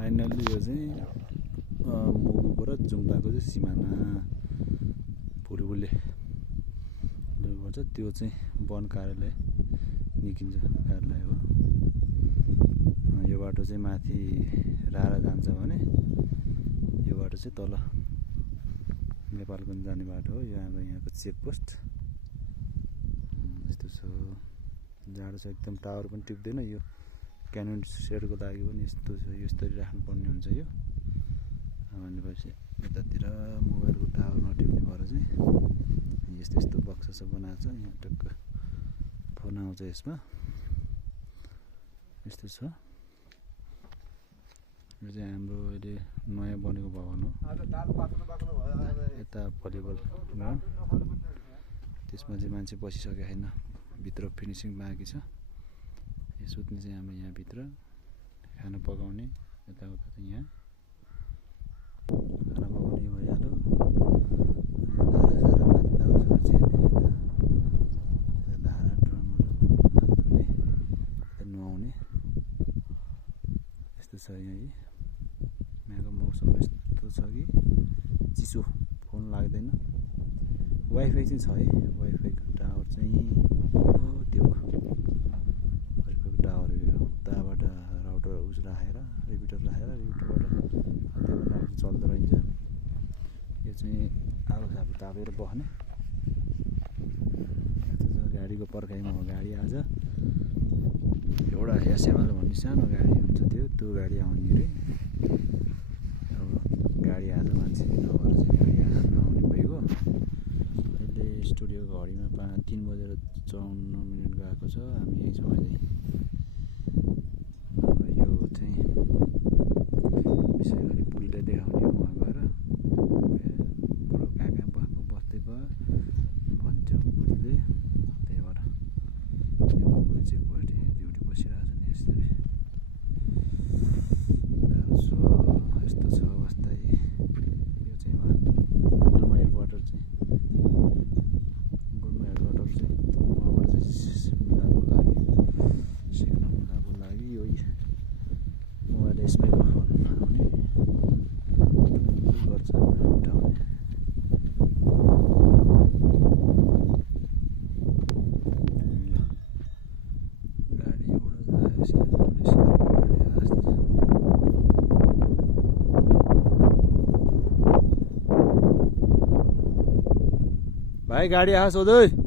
Finally यो चाहिँ मुगुको र जुम्लाको चाहिँ सिमाना भुलबुले पर्छ। त्यो चाहिँ वन कार्यालय निकिन्छ कार्यालय हो। यो बाटो चाहिँ माथि रारा जान्छ भने यो बाटो चाहिँ तल नेपालगञ्ज जाने बाटो हो। यो हाम्रो यहाँको चेकपोस्ट यस्तो छ। जाडो छ एकदम, टावर पनि टिप्दैन। यो क्यानन सेटको लागि पनि यस्तो छ, यस्तरी राख्नुपर्ने हुन्छ। यो भनेपछि यतातिर मोबाइलको टावर नटिप्ने भएर चाहिँ यस्तो यस्तो बक्सा सब बनाएको छ। यहाँ टक्क फोन आउँछ यसमा, यस्तो छ। यो चाहिँ हाम्रो अहिले नयाँ बनेको भवन हो। यता भलिबल ग्राउन्ड, त्यसमा चाहिँ मान्छे बसिसकेको छैन, भित्र फिनिसिङ बाँकी छ। यो सुत्ने चाहिँ हाम्रो यहाँभित्र, खाना पकाउने यताउता चाहिँ यहाँ खाना पकाउने भइहाल्यो। धारा ड्रमहरू हात धुने, नुहाउने यस्तो छ। यहाँको मौसम यस्तो छ कि चिसो, फोन लाग्दैन। वाइफाई चाहिँ छ है, वाइफाईको टावर चाहिँ त्यो वाइफाईको टावर हो। उताबाट राउटर उस राखेर रिपिटर राखेर रिपिटरबाट चल्दो रहन्छ। यो चाहिँ आगोसागो तापेर बस्ने गाडीको पर्खाइमा हो। गाडी आज एउटा एसएमएल भन्ने सानो गाडी हुन्छ, त्यो गाडी आउने अरे। अब गाडी आज मान्छे नभएर चाहिँ गाडी आज नआउने भइगयो। अहिले स्टुडियोको घडीमा 3:54 गएको छ। हामी यहीँ छौँ अहिले। यो चाहिँ विशेष गरी पुलले देखाउने हो। उहाँ गएर बडो कहाँ कहाँ बस्दै गयो भन्छ पुलले। त्यही भएर यो चेकपोस्ट ड्युटी बसिरहेको छ नि यसरी। यस्तो छ अवस्था। यो चाहिँ गुल्मा हेडक्वार्टर चाहिँ उहाँबाट चाहिँ मिलाएको लागि सिक्न मिलाएको लागि यो मोबाइल यसमै फोन आउने गर्छ उठाउने। गाडी भाइ गाडी आएको सोध।